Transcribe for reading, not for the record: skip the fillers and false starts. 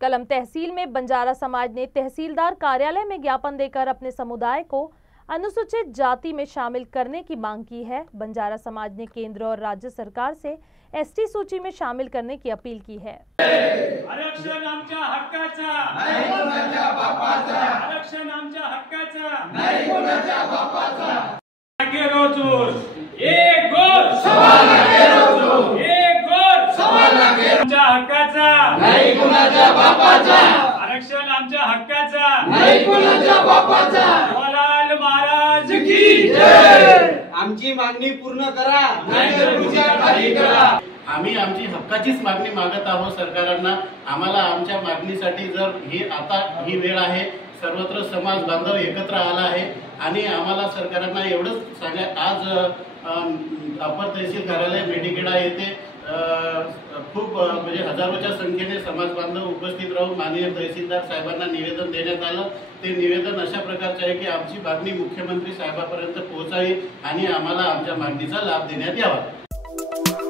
कलम तहसील में बंजारा समाज ने तहसीलदार कार्यालय में ज्ञापन देकर अपने समुदाय को अनुसूचित जाति में शामिल करने की मांग की है। बंजारा समाज ने केंद्र और राज्य सरकार से एसटी सूची में शामिल करने की अपील की है। आरक्षण आमच्या हक्काचा, नाही कोणाच्या बापाचा। आरक्षण आमच्या हक्काचा, नाही कोणाच्या बापाचा। एक गोर सवाल लागेल, एक गोर सवाल लागेल। आमच्या हक्काचा, नाही कोणाच्या बापाचा। आरक्षण आमच्या हक्काचा, नाही कोणाच्या बापाचा। जवाहरलाल महाराज की जय। आमची मागणी पूर्ण करा, नाहीतर खुर्च्या खाली करा। आम्ही आमची हक्काचीच मागणी मागत आहोत सरकारांना। आम्हाला आमच्या मागणीसाठी जर ही वेळ आहे, सर्वत्र समाज बांधव एकत्र आला आहे आणि आम्हाला सरकारांना एवढंच सांगा, आज अपर तहसील कार्यालय मेढेखेडा येथे खूप म्हणजे हजारोच्या संख्येने समाज बांधव उपस्थित राहून माननीय तहसीलदार साहेबांना निवेदन देण्यात आलं। ते निवेदन अशा प्रकारचे आहे की आमची मागणी मुख्यमंत्री साहेबांपर्यंत पोहोचावी आणि आम्हाला आमच्या मागणीचा लाभ देण्यात यावा।